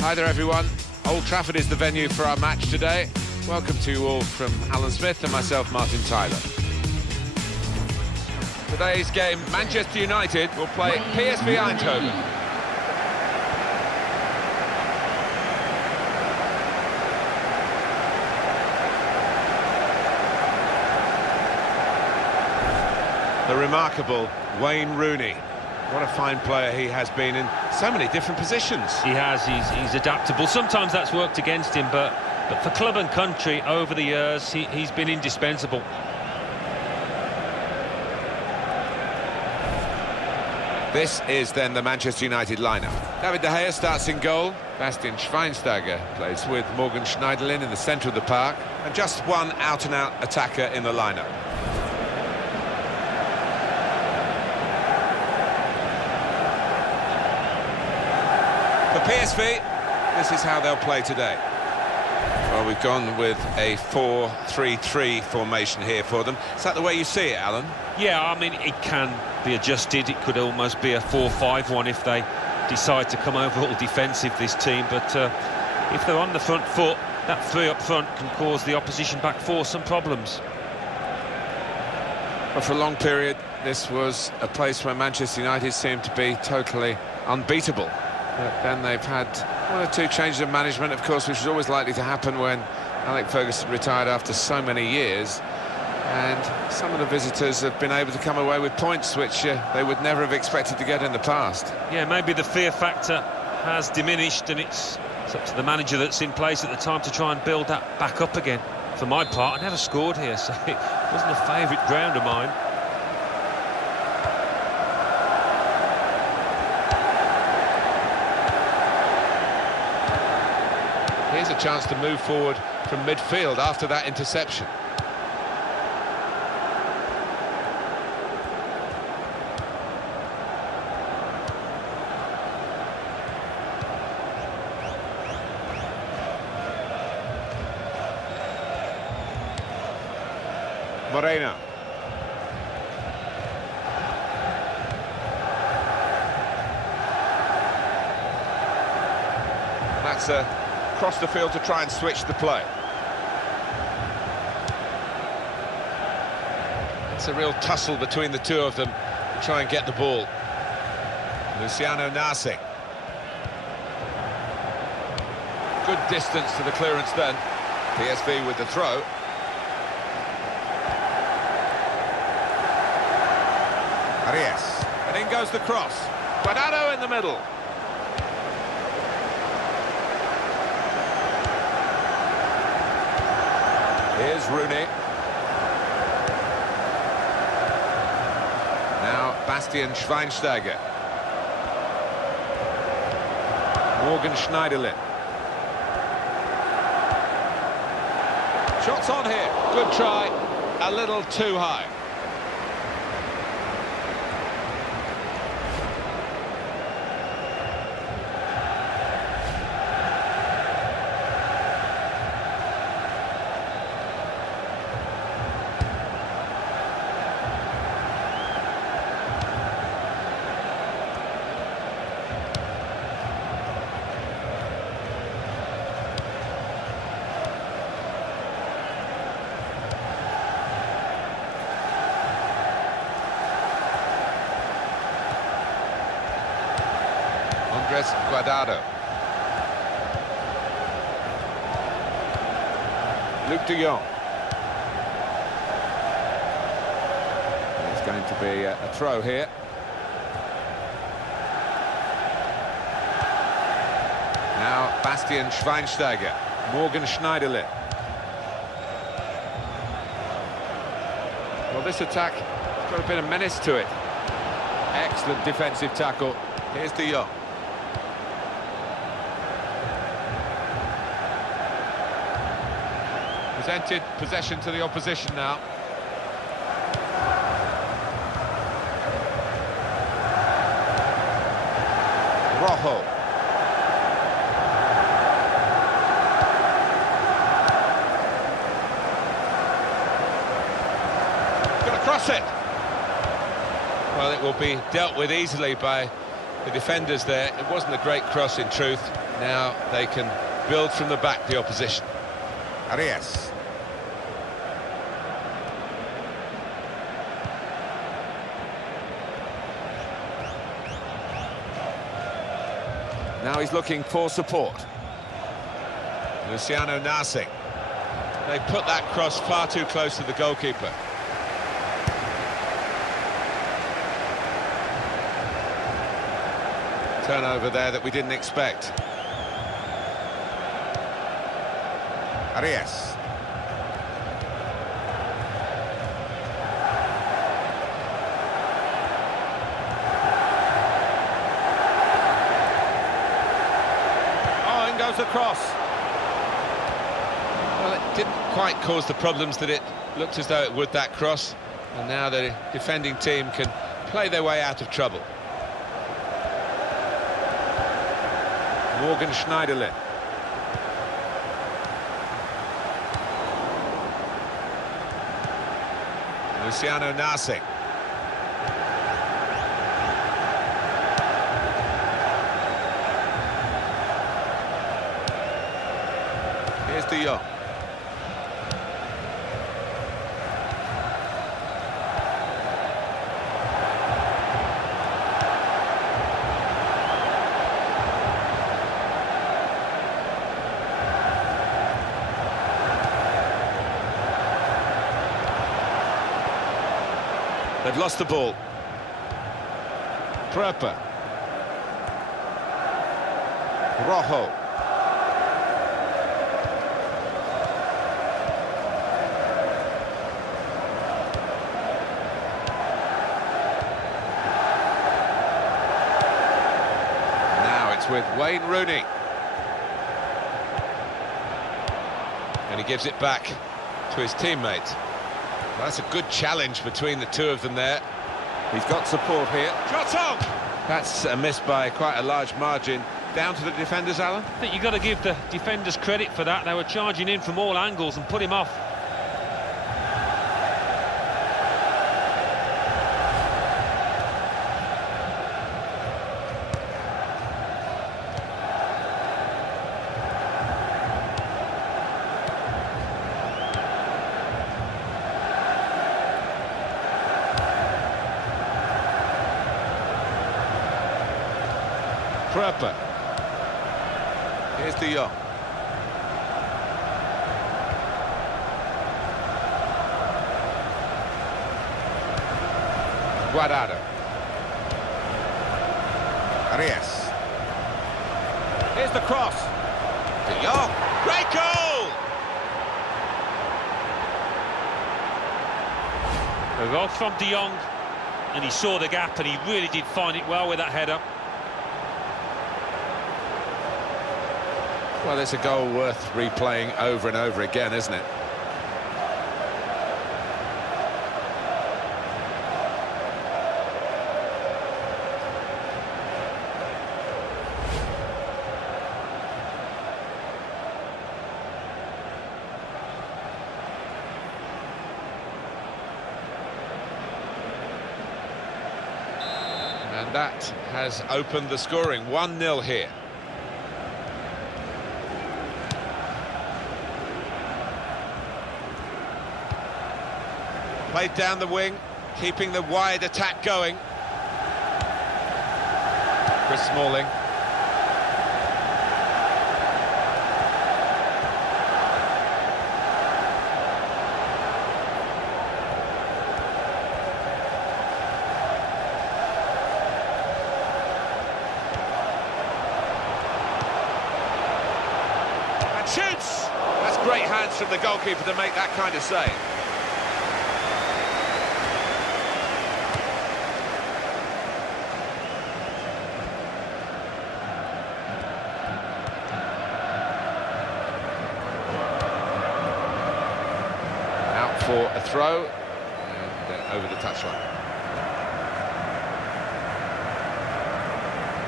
Hi there everyone, Old Trafford is the venue for our match today. Welcome to you all from Alan Smith and myself, Martin Tyler. Today's game, Manchester United will play PSV Eindhoven. The remarkable Wayne Rooney. What a fine player he has been in so many different positions. He has, he's adaptable. Sometimes that's worked against him, but for club and country over the years, he's been indispensable. This is then the Manchester United lineup. David De Gea starts in goal. Bastian Schweinsteiger plays with Morgan Schneiderlin in the centre of the park. And just one out-and-out attacker in the lineup. For PSV, this is how they'll play today. Well, we've gone with a 4-3-3 formation here for them. Is that the way you see it, Alan? Yeah, I mean, it can be adjusted. It could almost be a 4-5-1 if they decide to come over all defensive, this team. But if they're on the front foot, that three up front can cause the opposition back four some problems. But for a long period, this was a place where Manchester United seemed to be totally unbeatable. But then they've had one or two changes of management, of course, which is always likely to happen when Alex Ferguson retired after so many years. And some of the visitors have been able to come away with points which they would never have expected to get in the past. Yeah, maybe the fear factor has diminished, and it's up to the manager that's in place at the time to try and build that back up again. For my part, I never scored here, so it wasn't a favourite ground of mine. Here's a chance to move forward from midfield after that interception. Moreno. That's across the field to try and switch the play. It's a real tussle between the two of them to try and get the ball. Luciano Nasi. Good distance to the clearance then. PSV with the throw. Arias. And in goes the cross. Guardado in the middle. Here's Rooney. Now Bastian Schweinsteiger. Morgan Schneiderlin. Shots on here. Good try. A little too high. Guardado. Luke de Jong. It's going to be a throw here. Now Bastian Schweinsteiger. Morgan Schneiderlin. Well, this attack has got a bit of menace to it. Excellent defensive tackle. Here's de Jong. Presented possession to the opposition now. Rojo. Gonna cross it. Well, it will be dealt with easily by the defenders there. It wasn't a great cross in truth. Now they can build from the back, the opposition. Arias. Now he's looking for support. Luciano Narsing. They put that cross far too close to the goalkeeper. Turnover there that we didn't expect. Arias. Oh, in goes the cross. Well, it didn't quite cause the problems that it looked as though it would, that cross. And now the defending team can play their way out of trouble. Morgan Schneiderlin. Luciano Narsing. Here's De Jong. They've lost the ball. Prepper. Rojo. Now it's with Wayne Rooney. And he gives it back to his teammate. That's a good challenge between the two of them there. He's got support here. Shot on! That's a miss by quite a large margin. Down to the defenders, Alan? I think you've got to give the defenders credit for that. They were charging in from all angles and put him off. Prepper. Here's De Jong. Guardado. Arias. Here's the cross. De Jong. Great goal! A goal from De Jong, and he saw the gap, and he really did find it well with that header. Well, it's a goal worth replaying over and over again, isn't it? And that has opened the scoring. 1-0 here. Played down the wing, keeping the wide attack going. Chris Smalling. And shoots! That's great hands from the goalkeeper to make that kind of save. For a throw, and over the touchline.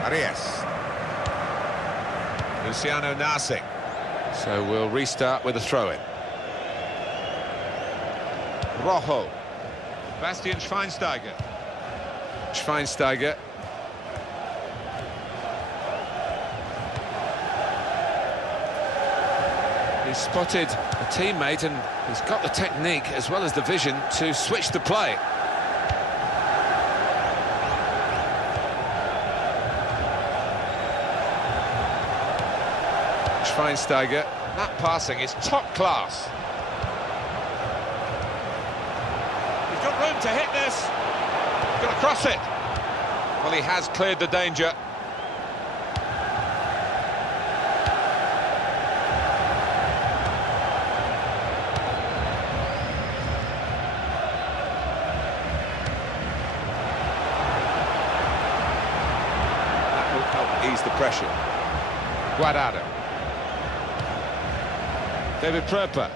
Arias. Luciano Narsing. So we'll restart with a throw-in. Rojo. Bastian Schweinsteiger. Schweinsteiger. He spotted a teammate and he's got the technique as well as the vision to switch the play. Schweinsteiger, that passing is top class. He's got room to hit this. He's going to cross it. Well, he has cleared the danger. That will help ease the pressure. Guardado. David Pröper.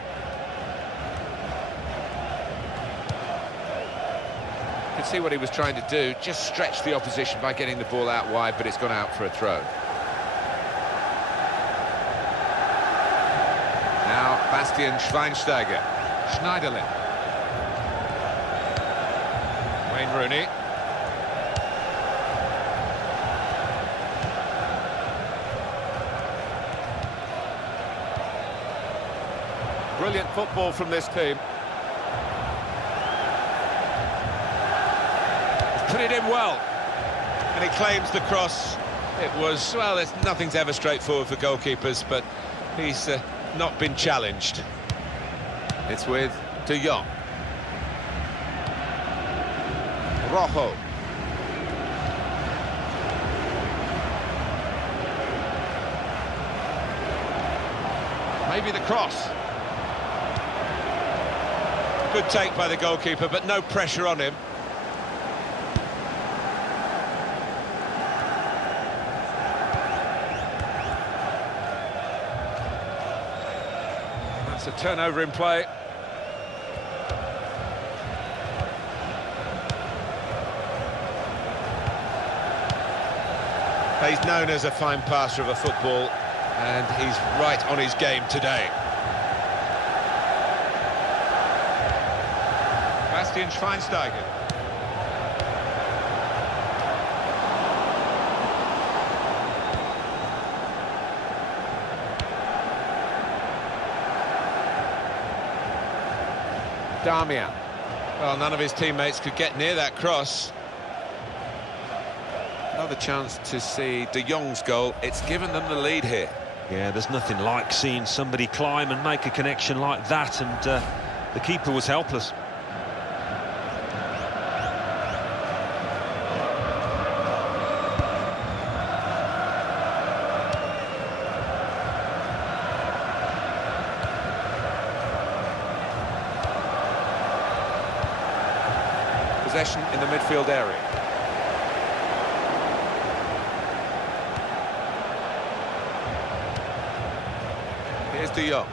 You can see what he was trying to do, just stretch the opposition by getting the ball out wide, but it's gone out for a throw. Now Bastian Schweinsteiger. Schneiderlin. Wayne Rooney. Brilliant football from this team. He's put it in well. And he claims the cross. It was, well, nothing's ever straightforward for goalkeepers, but he's not been challenged. It's with De Jong. Rojo. Maybe the cross. Good take by the goalkeeper, but no pressure on him. That's a turnover in play. He's known as a fine passer of a football, and he's right on his game today. Bastian Schweinsteiger. Damian. Well, none of his teammates could get near that cross. Another chance to see De Jong's goal. It's given them the lead here. Yeah, there's nothing like seeing somebody climb and make a connection like that, and the keeper was helpless. Possession in the midfield area. Here's De Jong.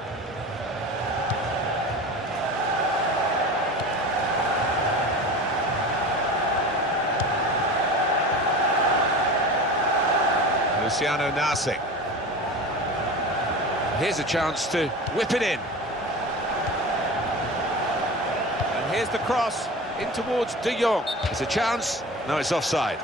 Luciano Nasik. Here's a chance to whip it in. And here's the cross in towards De Jong. It's a chance. No, it's offside.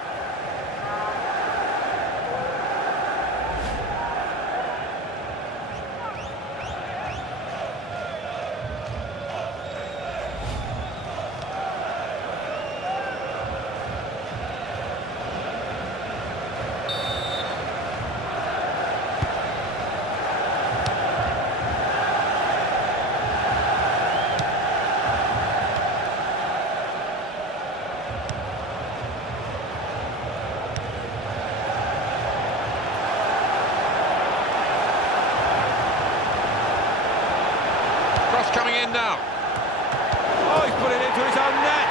Coming in now. Oh, he's put it into his own net.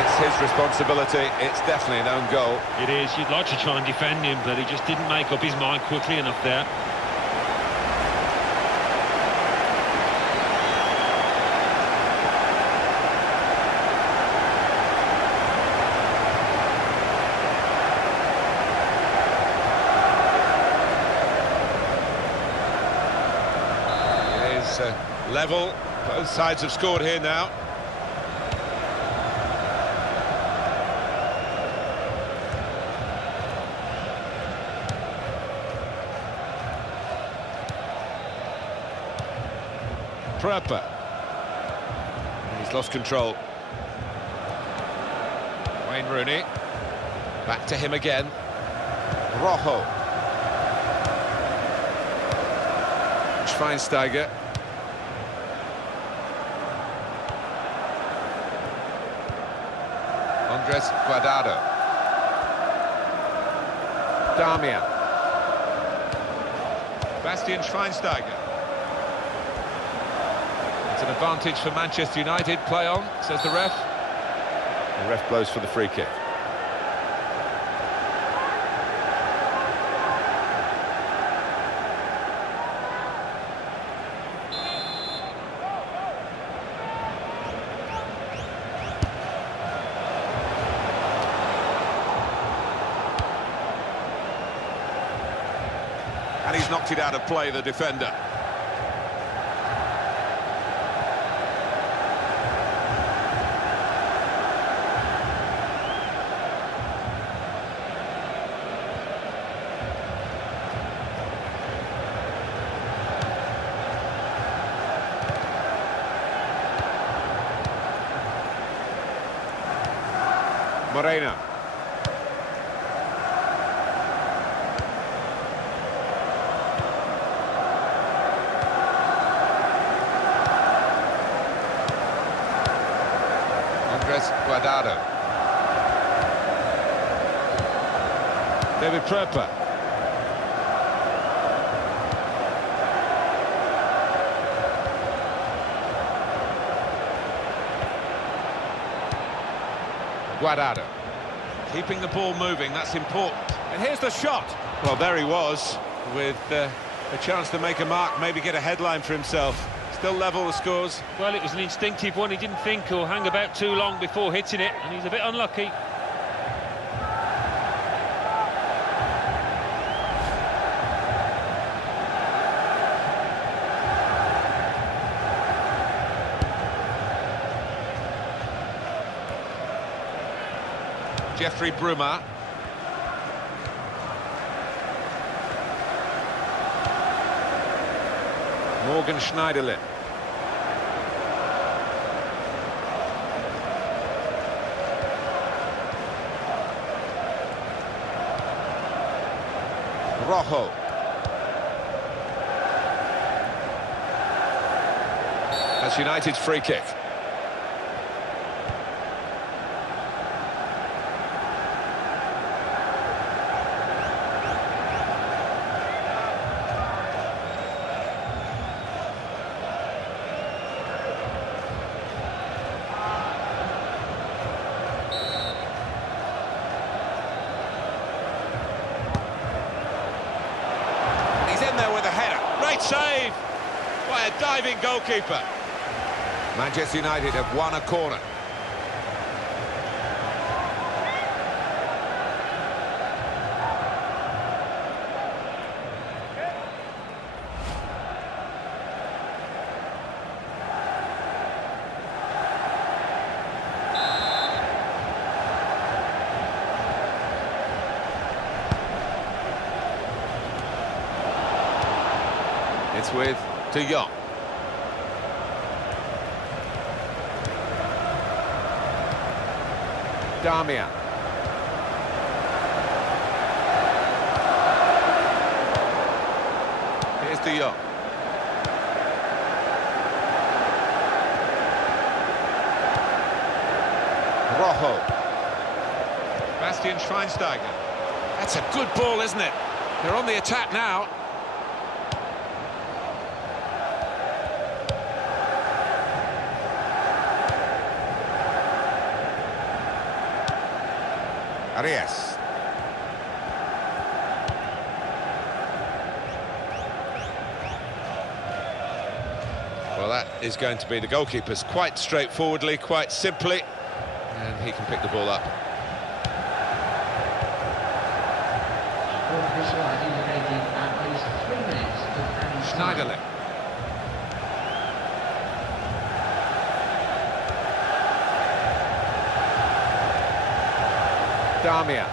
It's his responsibility. It's definitely an own goal. It is. You'd like to try and defend him, but he just didn't make up his mind quickly enough there. Level, both sides have scored here now. Pröper. He's lost control. Wayne Rooney. Back to him again. Rojo. Schweinsteiger. Andres Guardado. Damian. Bastian Schweinsteiger. It's an advantage for Manchester United. Play on, says the ref. The ref blows for the free kick. And he's knocked it out of play, the defender. Moreno. Andres Guardado. David Pröper. Guardado. Keeping the ball moving, that's important. And here's the shot. Well, there he was, with a chance to make a mark, maybe get a headline for himself. Still level the scores. Well, it was an instinctive one. He didn't think or hang about too long before hitting it, and he's a bit unlucky. Jeffrey Bruma. Morgan Schneiderlin. Rojo. That's United's free kick. Save by a diving goalkeeper. Manchester United have won a corner. It's with De Jong. Damian. Here's De Jong. Rojo. Bastian Schweinsteiger. That's a good ball, isn't it? They're on the attack now. Arias. Well, that is going to be the goalkeeper's quite straightforwardly, quite simply, and he can pick the ball up. Schneiderlin. Damian.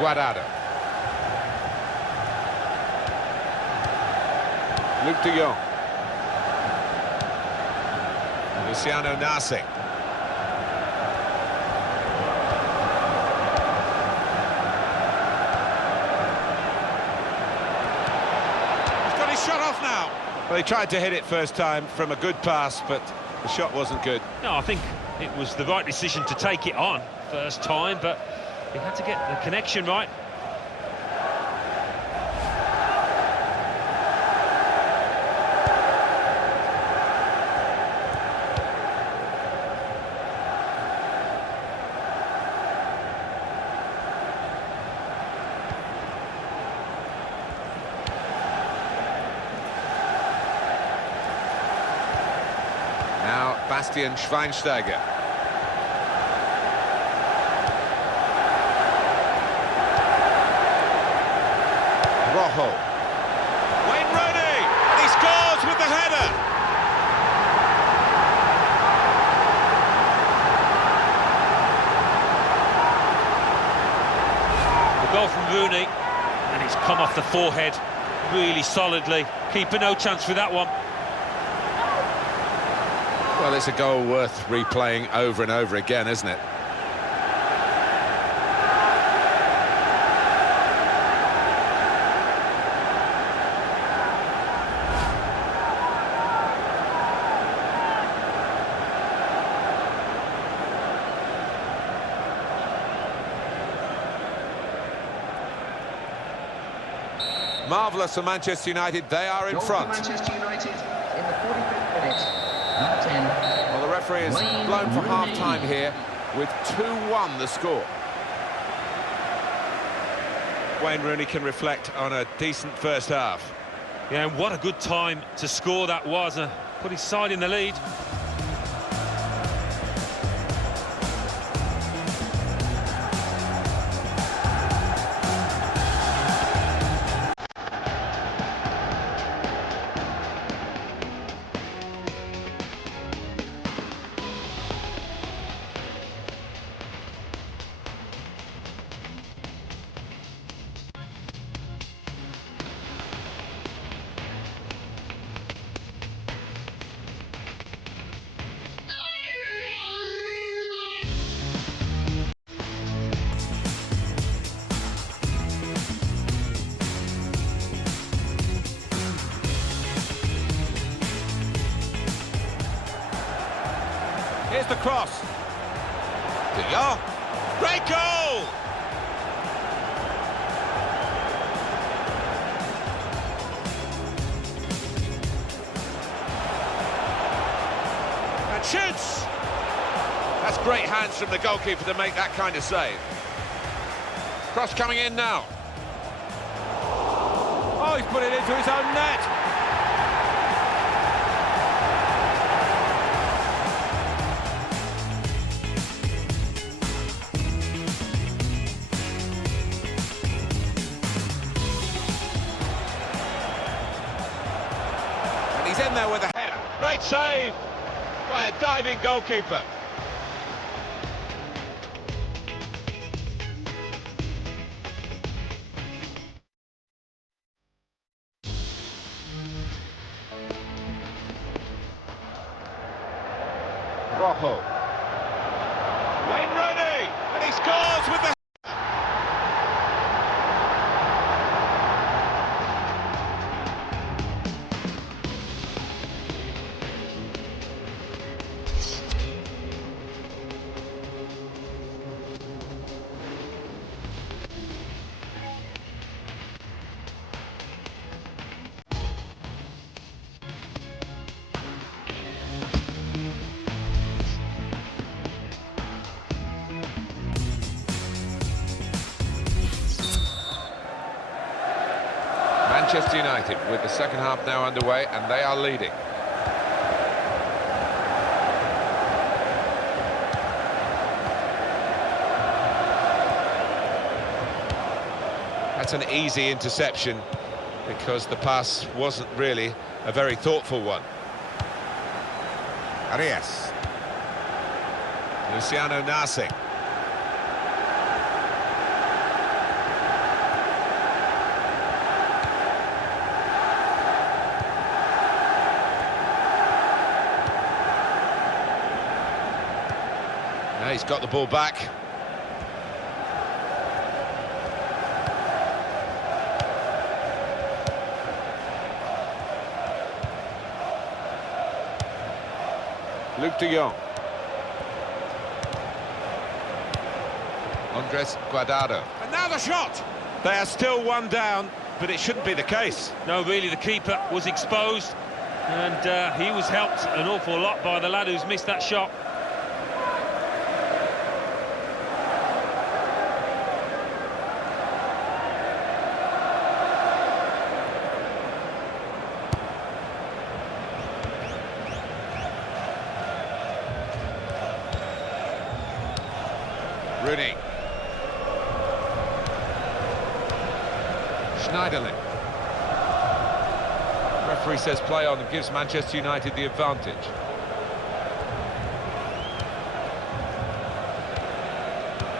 Guardado. Luke de Jong. Luciano Nasi. He's got his shot off now. Well, he tried to hit it first time from a good pass, but the shot wasn't good. No, I think it was the right decision to take it on first time, but he had to get the connection right. Now Bastian Schweinsteiger. Rojo. Wayne Rooney, and he scores with the header. The goal from Rooney, and it's come off the forehead really solidly. Keeper no chance for that one. Well, it's a goal worth replaying over and over again, isn't it? Marvellous for Manchester United, they are in front. Manchester United in the 45th minute. Number 10. Well, the referee has blown for half-time here with 2-1 the score. Wayne Rooney can reflect on a decent first half. Yeah, and what a good time to score that was. Put his side in the lead. Here's the cross. De Jong. Great goal! And shoots! That's great hands from the goalkeeper to make that kind of save. Cross coming in now. Oh, he's put it into his own net. He's in there with a header. Great save by a diving goalkeeper. Rojo. Wayne Rooney, and he scores with the... Manchester United with the second half now underway, and they are leading. That's an easy interception because the pass wasn't really a very thoughtful one. Arias. Luciano Nasi. he's got the ball back. Luke de Jong. Andres Guardado. And now the shot! They are still one down, but it shouldn't be the case. No, really, the keeper was exposed, and he was helped an awful lot by the lad who's missed that shot. Rooney. Schneiderlin. Referee says play on and gives Manchester United the advantage.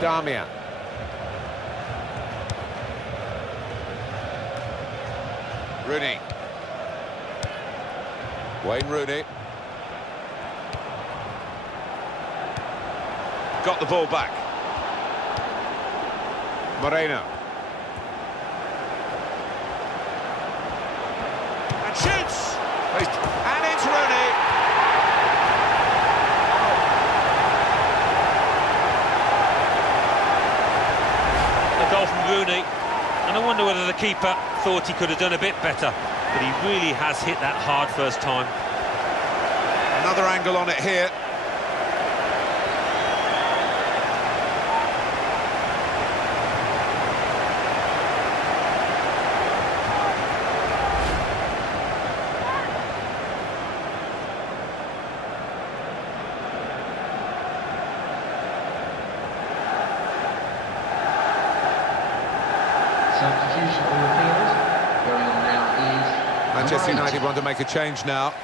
Damian. Rooney. Wayne Rooney. Got the ball back. Moreno. And shoots! And it's Rooney. A goal from Rooney, and I wonder whether the keeper thought he could have done a bit better, but he really has hit that hard first time. Another angle on it here. Substitution on the field. Going on now is Manchester number 8. United want to make a change now.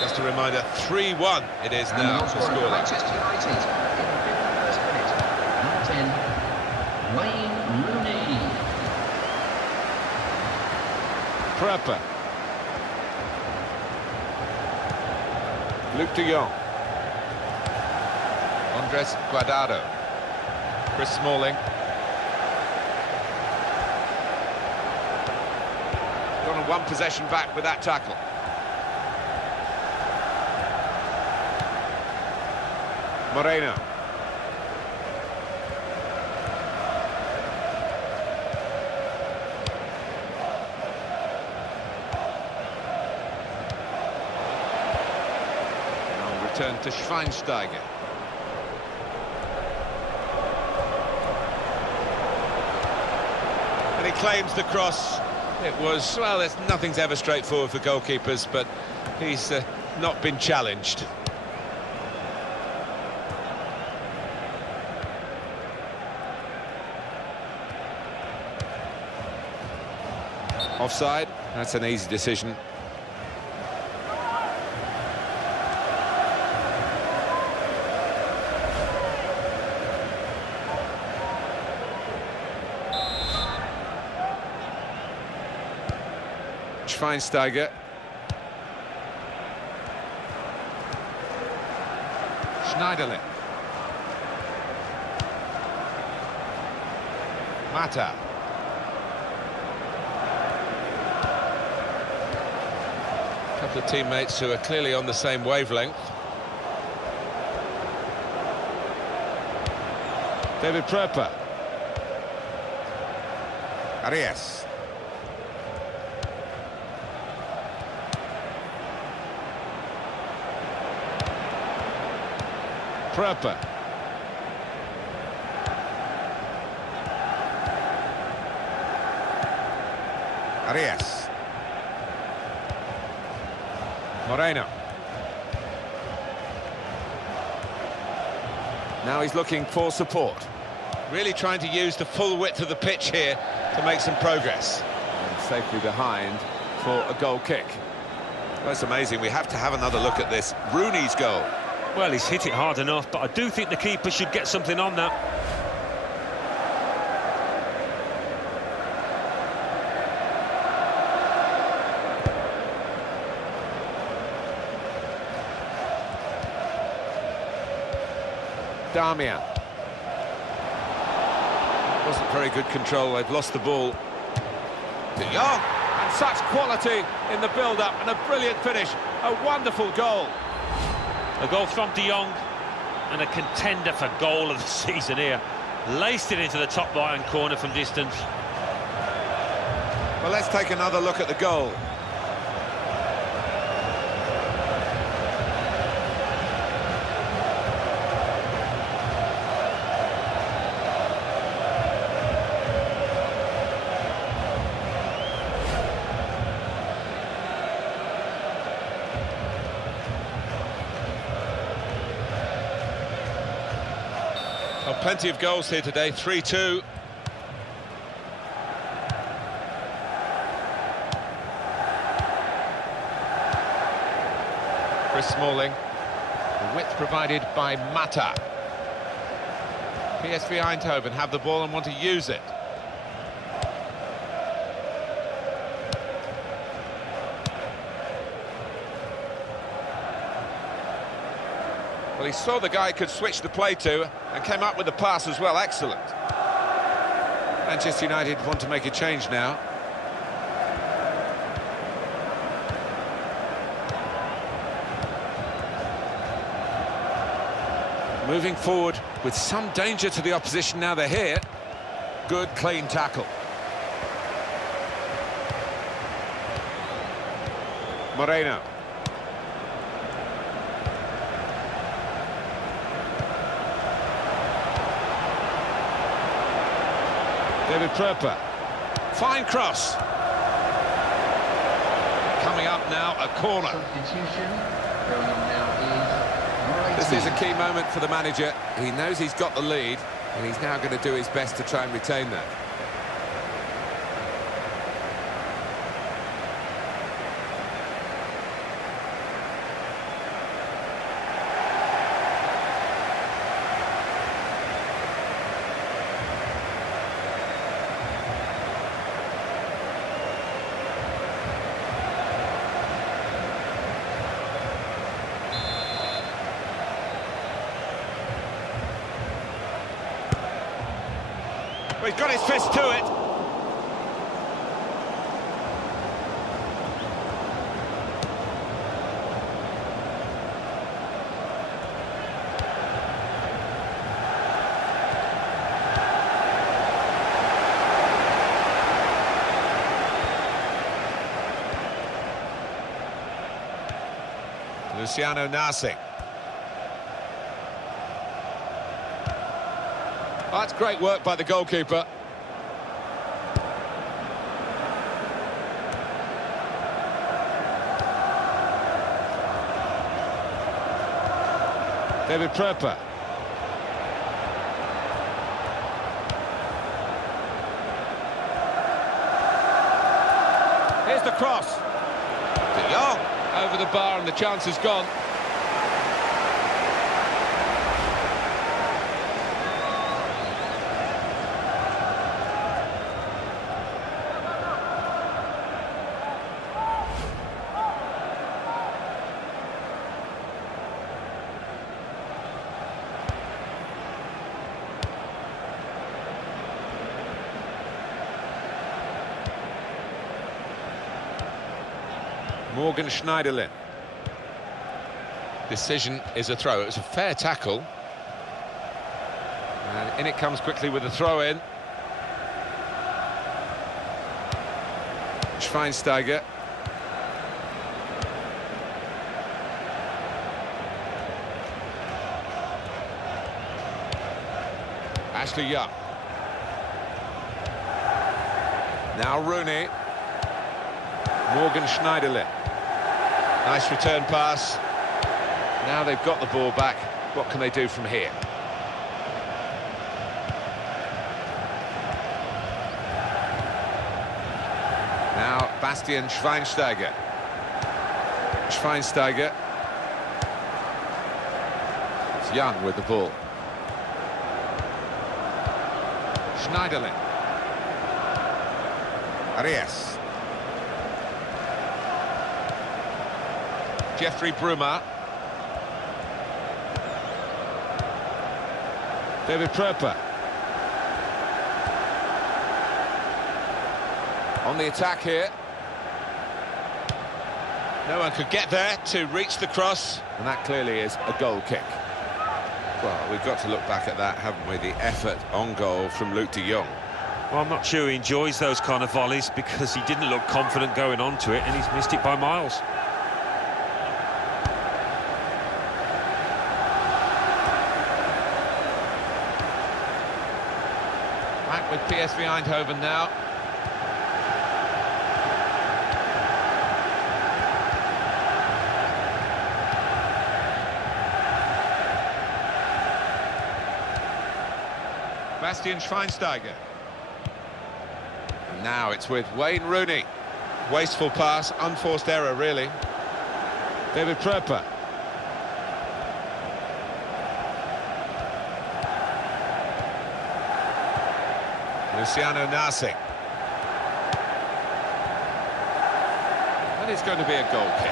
Just a reminder, 3-1 it is And now the to score score of that. Manchester United in the 51st minute. Number 10, Wayne Rooney. Prepper. Luke de Jong. Andres Guardado. Chris Smalling. Gone on one possession back with that tackle. Moreno. Now return to Schweinsteiger. And he claims the cross. It was, well, nothing's ever straightforward for goalkeepers, but he's not been challenged. Offside. That's an easy decision. Schweinsteiger. Schneiderlin. Mata. A couple of teammates who are clearly on the same wavelength. David Prepper. Arias. Prepper. Arias. Moreno. Now he's looking for support. Really trying to use the full width of the pitch here to make some progress. And safely behind for a goal kick. Well, it's amazing. We have to have another look at this. Rooney's goal. Well, he's hit it hard enough, but I do think the keeper should get something on that. Damian. Wasn't very good control. They've lost the ball. De Jong. And such quality in the build-up and a brilliant finish. A wonderful goal. A goal from De Jong and a contender for goal of the season here. Laced it into the top right-hand corner from distance. Well, let's take another look at the goal. Well, plenty of goals here today, 3-2. Chris Smalling. The width provided by Mata. PSV Eindhoven have the ball and want to use it. Well, he saw the guy could switch the play to and came up with the pass as well. Excellent. Manchester United want to make a change now. Moving forward with some danger to the opposition now they're here. Good, clean tackle. Moreno. David Pröper. Fine cross. Coming up now, a corner. Substitution. Going on now is This is a key moment for the manager. He knows he's got the lead, and he's now going to do his best to try and retain that. Well, he's got his fist to it. Luciano Nasi. That's great work by the goalkeeper. David Pröper. Here's the cross. De Jong over the bar and the chance is gone. Morgan Schneiderlin. Decision is a throw. It was a fair tackle. And in it comes quickly with a throw-in. Schweinsteiger. Ashley Young. Now Rooney. Morgan Schneiderlin. Nice return pass. Now they've got the ball back. What can they do from here? Now Bastian Schweinsteiger. Schweinsteiger. It's Young with the ball. Schneiderlin. Arias. Jeffrey Bruma. David Pröper. On the attack here. No one could get there to reach the cross. And that clearly is a goal kick. Well, we've got to look back at that, haven't we? The effort on goal from Luc de Jong. Well, I'm not sure he enjoys those kind of volleys because he didn't look confident going on to it, and he's missed it by miles. Back with PSV Eindhoven now. Bastian Schweinsteiger. And now it's with Wayne Rooney. Wasteful pass, unforced error, really. David Pröper. Luciano Nasi. And it's going to be a goal kick.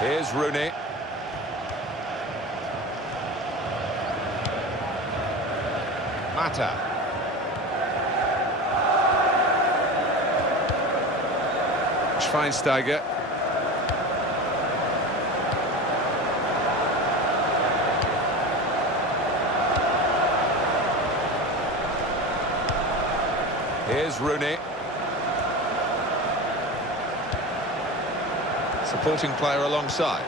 Here's Rooney. Mata. Schweinsteiger. Here's Rooney. Supporting player alongside.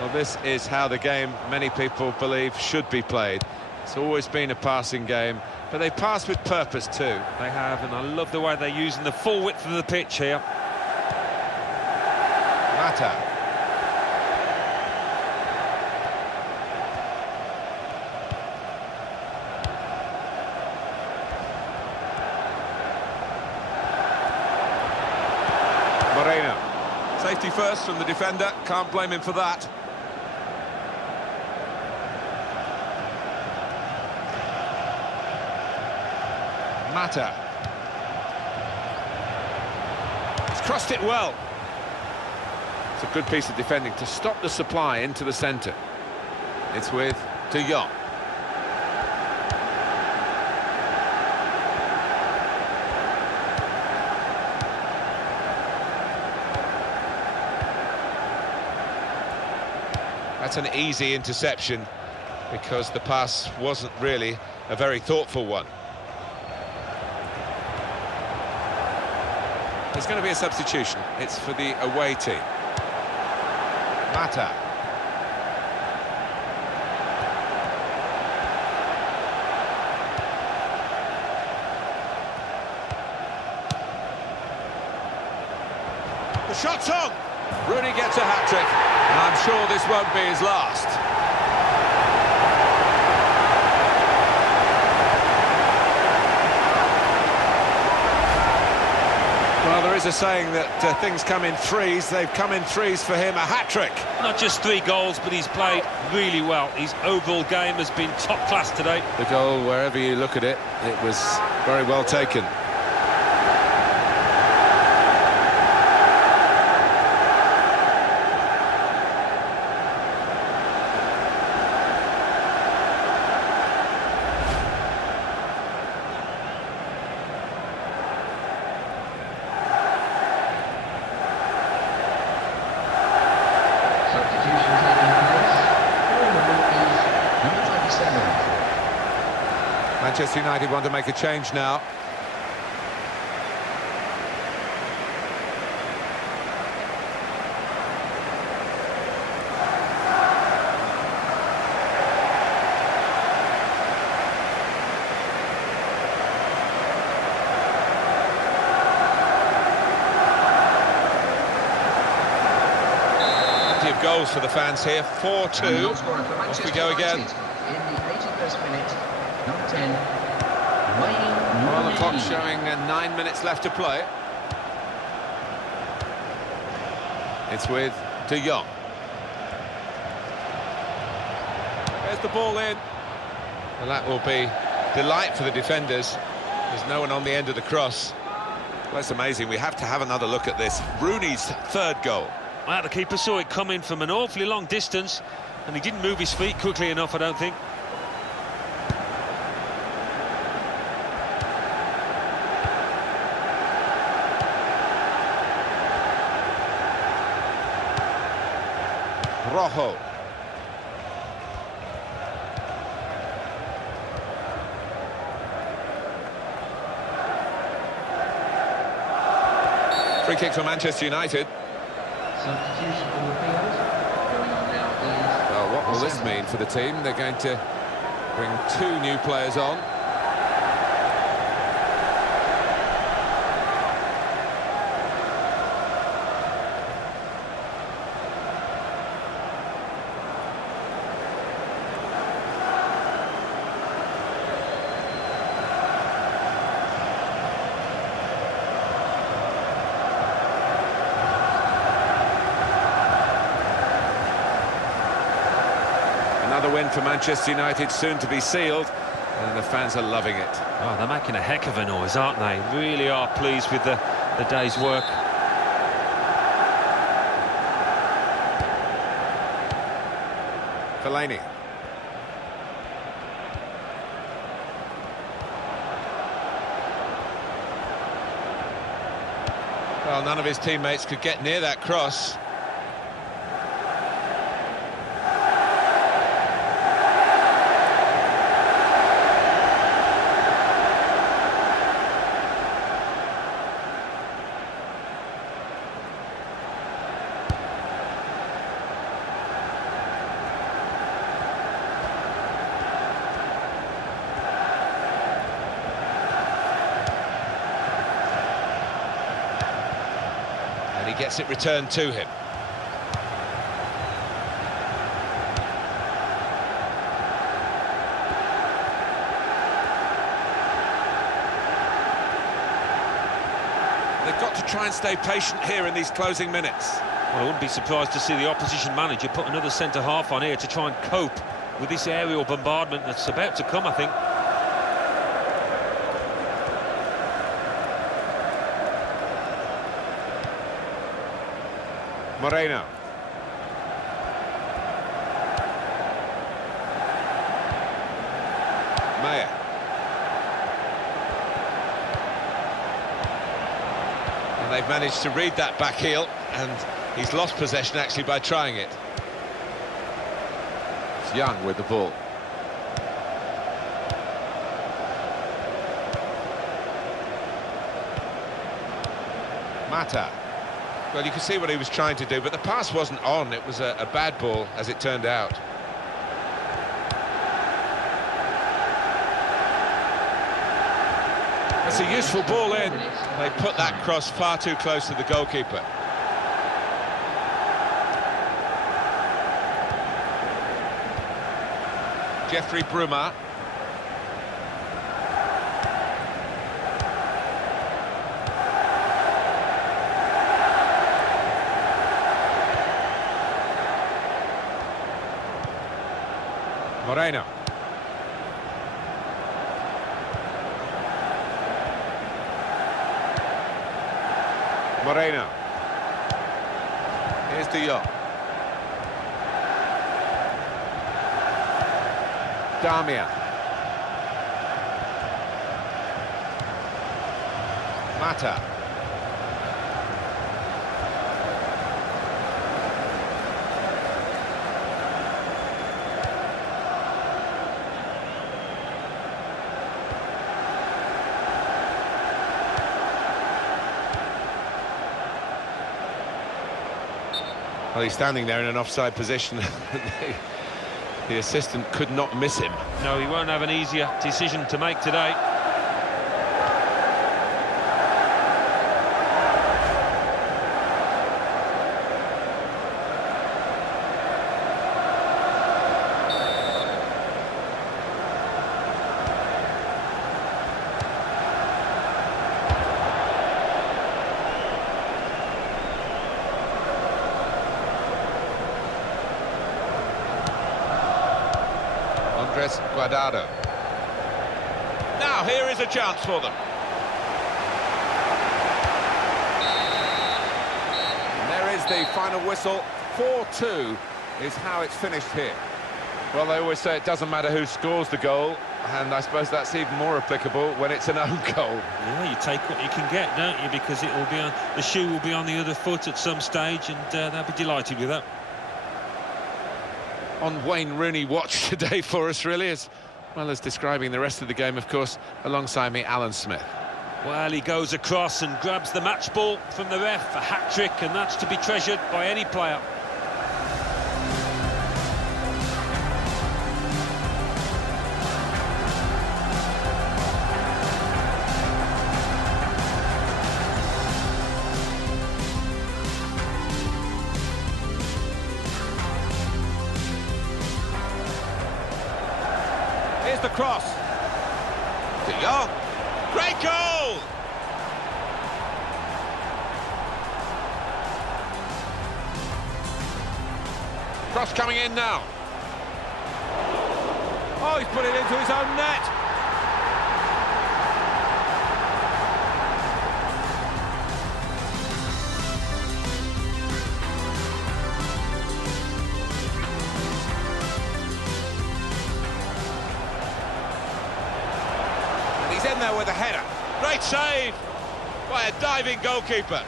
Well, this is how the game, many people believe, should be played. It's always been a passing game, but they pass with purpose too. They have, and I love the way they're using the full width of the pitch here. Mata. Moreno. Safety first from the defender, can't blame him for that. Mata. He's crossed it well. It's a good piece of defending to stop the supply into the centre. It's with de Jong. That's an easy interception because the pass wasn't really a very thoughtful one. There's going to be a substitution. It's for the away team. Mata. The shot's on! Rooney gets a hat-trick, and I'm sure this won't be his last. Well, there is a saying that things come in threes. They've come in threes for him, a hat-trick. Not just 3 goals, but he's played really well. His overall game has been top class today. The goal, wherever you look at it, it was very well taken. Manchester United want to make a change now. of goals for the fans here. 4-2. Off we go again. In the 81st minute, number 10, Well, the Wayne clock Rooney. showing 9 minutes left to play. It's with De Jong. There's the ball in. And that will be delight for the defenders. There's no one on the end of the cross. Well, it's amazing. We have to have another look at this. Rooney's third goal. Well, the keeper saw it coming from an awfully long distance, and he didn't move his feet quickly enough, I don't think. Rojo. Free kick for Manchester United. Substitution for the field. Going on now is... Well, what will this mean for the team? They're going to bring 2 new players on. Another win for Manchester United, soon to be sealed, and the fans are loving it. Oh, they're making a heck of a noise, aren't they? Really are pleased with the day's work. Fellaini. Well, none of his teammates could get near that cross. And he gets it returned to him. They've got to try and stay patient here in these closing minutes. Well, I wouldn't be surprised to see the opposition manager put another centre-half on here to try and cope with this aerial bombardment that's about to come, I think. Moreno. Maya. And they've managed to read that back heel, and he's lost possession actually by trying it. It's Young with the ball. Mata. Well, you can see what he was trying to do, but the pass wasn't on. It was a bad ball, as it turned out. It's a useful ball in. They put that cross far too close to the goalkeeper. Jeffrey Bruma. Moreno. Moreno. Here's De Jong. Damian. Mata. Well, he's standing there in an offside position. The assistant could not miss him. No, he won't have an easier decision to make today. Here's Guardado. Now here is a chance for them. And there is the final whistle. 4-2 is how it's finished here. Well, they always say it doesn't matter who scores the goal, and I suppose that's even more applicable when it's an own goal. Yeah, you take what you can get, don't you? Because it will be on, the shoe will be on the other foot at some stage, and they'll be delighted with that. On Wayne Rooney watch today for us, really, as well as describing the rest of the game, of course, alongside me, Alan Smith. Well, he goes across and grabs the match ball from the ref, a hat-trick, and that's to be treasured by any player. Here's the cross. De Jong. Great goal! Cross coming in now. Oh, he's put it into his own net. And he's in there with a header. Great save by a diving goalkeeper.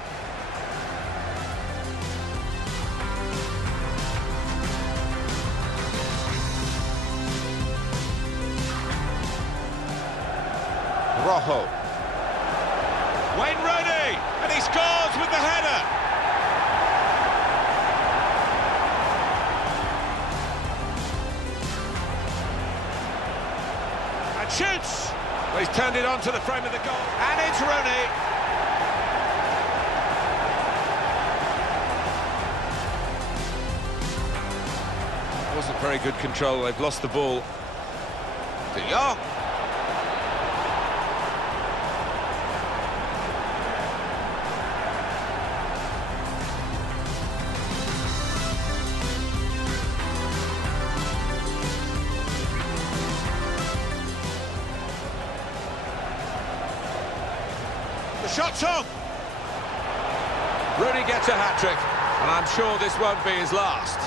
Rojo. Wayne Rooney, and he scores with the header. And shoots. Well, he's turned it on to the frame of the goal, and it's Rooney. Wasn't very good control, they've lost the ball. De Jong. The shot's on. Rooney gets a hat-trick, and I'm sure this won't be his last.